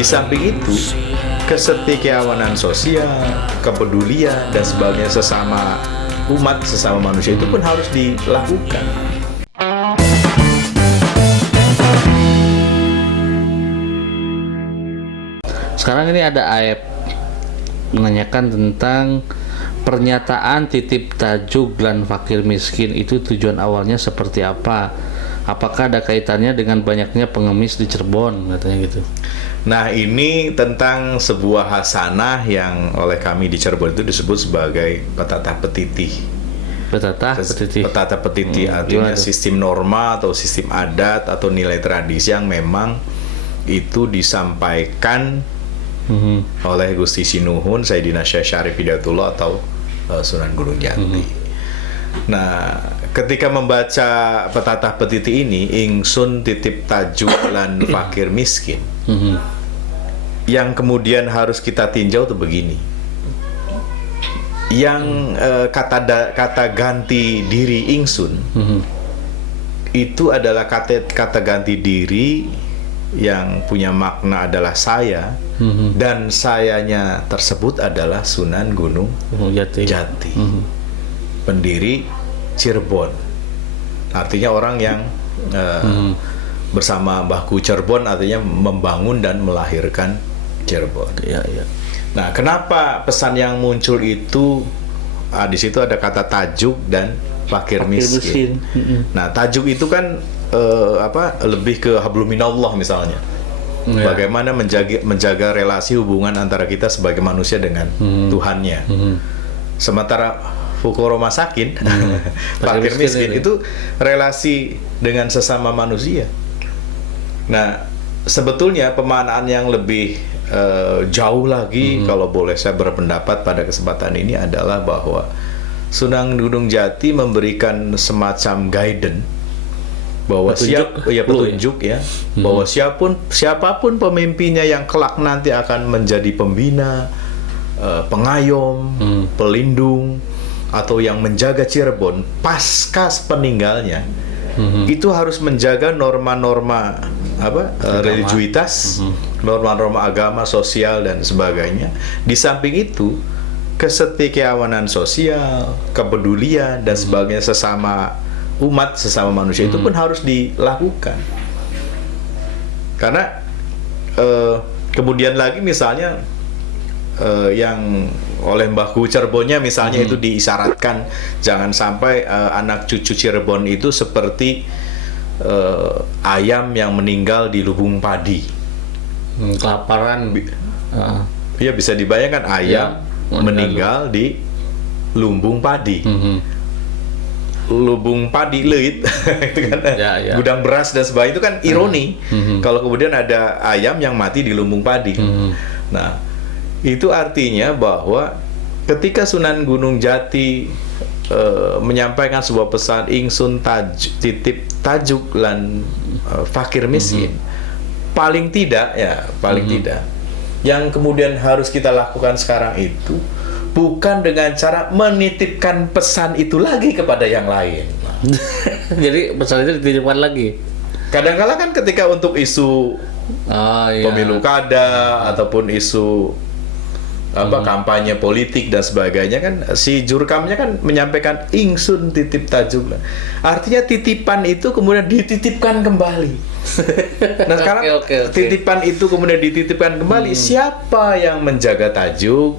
Di samping itu, kesetiakawanan sosial, kepedulian dan sebagainya sesama umat, sesama manusia itu pun harus dilakukan. Sekarang ini ada Aep menanyakan tentang pernyataan titip tajuk lan fakir miskin itu tujuan awalnya seperti apa? Apakah ada kaitannya dengan banyaknya pengemis di Cirebon, katanya gitu. Nah, ini tentang sebuah hasanah yang oleh kami di Cirebon itu disebut sebagai petatah petitih. Petatah petitih. Petatah petitih artinya gimana tuh? sistem norma atau sistem adat atau nilai tradisi yang memang itu disampaikan oleh Gusti Sinuhun Sayyidina Syekh Syarif Hidayatullah atau Sunan Gunung Jati. Nah, ketika membaca petatah petitih ini, ingsun titip tajuk lan fakir miskin, yang kemudian harus kita tinjau tuh begini. Yang kata ganti diri ingsun itu adalah kata ganti diri yang punya makna adalah saya, dan sayanya tersebut adalah Sunan Gunung Jati, pendiri Cirebon. Artinya orang yang bersama Mbahku Cirebon, artinya membangun dan melahirkan Cirebon. Ya, ya. Nah, kenapa pesan yang muncul itu di situ ada kata tajuk dan fakir miskin. Nah, tajuk itu kan lebih ke habluminallah misalnya. Bagaimana menjaga relasi hubungan antara kita sebagai manusia dengan Tuhannya. Sementara fukoro masakin, fakir miskin itu relasi dengan sesama manusia. Nah, sebetulnya pemaknaan yang lebih jauh lagi, kalau boleh saya berpendapat pada kesempatan ini, adalah bahwa Sunan Gunung Jati memberikan semacam guidance bahwa petunjuk ya, bahwa siapapun pemimpinnya yang kelak nanti akan menjadi pembina, pengayom, pelindung, atau yang menjaga Cirebon pasca peninggalnya, itu harus menjaga norma-norma religiusitas, norma-norma agama, sosial dan sebagainya. Di samping itu, kesetiakawanan sosial, kepedulian dan sebagainya sesama umat, sesama manusia itu pun harus dilakukan. Karena kemudian lagi misalnya yang oleh Mbahku Cirebonnya misalnya itu diisyaratkan jangan sampai anak cucu Cirebon itu seperti ayam yang meninggal di lubung padi. Kelaparan. Ya, bisa dibayangkan ayam meninggal di lumbung padi. Lubung padi leit itu kan, gudang beras dan sebagainya, itu kan ironi. Kalau kemudian ada ayam yang mati di lumbung padi. Nah, itu artinya bahwa ketika Sunan Gunung Jati menyampaikan sebuah pesan ingsun titip tajuk lan fakir miskin, paling tidak yang kemudian harus kita lakukan sekarang itu bukan dengan cara menitipkan pesan itu lagi kepada yang lain. Jadi pesan itu dititipkan lagi. Kadang-kala kan ketika untuk isu pemilu kada ataupun isu kampanye politik dan sebagainya, kan si jurkamnya kan menyampaikan ingsun titip tajuk. Artinya titipan itu kemudian dititipkan kembali. Nah, sekarang titipan itu kemudian dititipkan kembali. Siapa yang menjaga tajuk,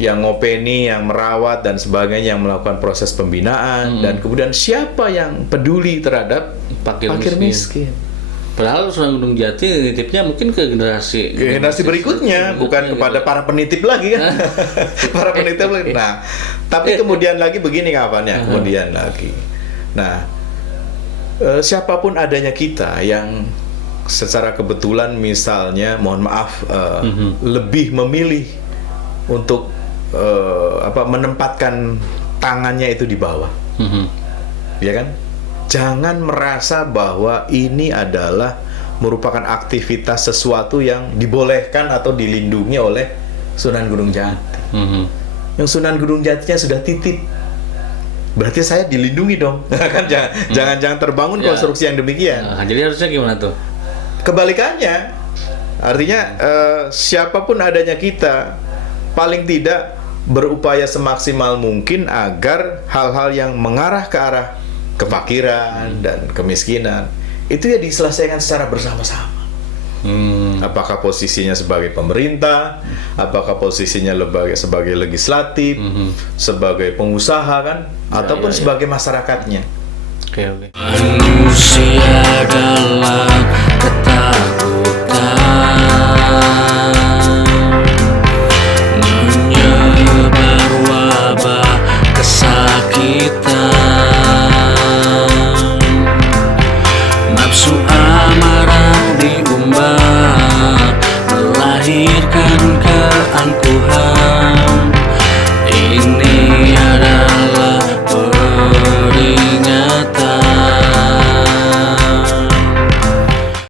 yang ngopeni, yang merawat dan sebagainya, yang melakukan proses pembinaan, dan kemudian siapa yang peduli terhadap fakir miskin. Padahal Sunan Gunung Jati nitipnya mungkin ke generasi berikutnya, bukan kepada para penitip lagi kan. Para penitip lagi. Nah, tapi kemudian lagi begini kapannya, kemudian lagi. Nah, siapapun adanya kita yang secara kebetulan misalnya, mohon maaf, lebih memilih untuk menempatkan tangannya itu di bawah, ya kan? Jangan merasa bahwa ini adalah merupakan aktivitas sesuatu yang dibolehkan atau dilindungi oleh Sunan Gunung Jati. Yang Sunan Gunung Jatinya sudah titip, berarti saya dilindungi dong. Kan jangan terbangun konstruksi yang demikian. Jadi harusnya gimana tuh? Kebalikannya, Artinya siapapun adanya kita, paling tidak berupaya semaksimal mungkin agar hal-hal yang mengarah ke arah kefakiran dan kemiskinan itu ya diselesaikan secara bersama-sama. Apakah posisinya sebagai pemerintah, apakah posisinya sebagai legislatif, sebagai pengusaha kan, ataupun sebagai masyarakatnya. Oke. Manusia dalam ketakutan.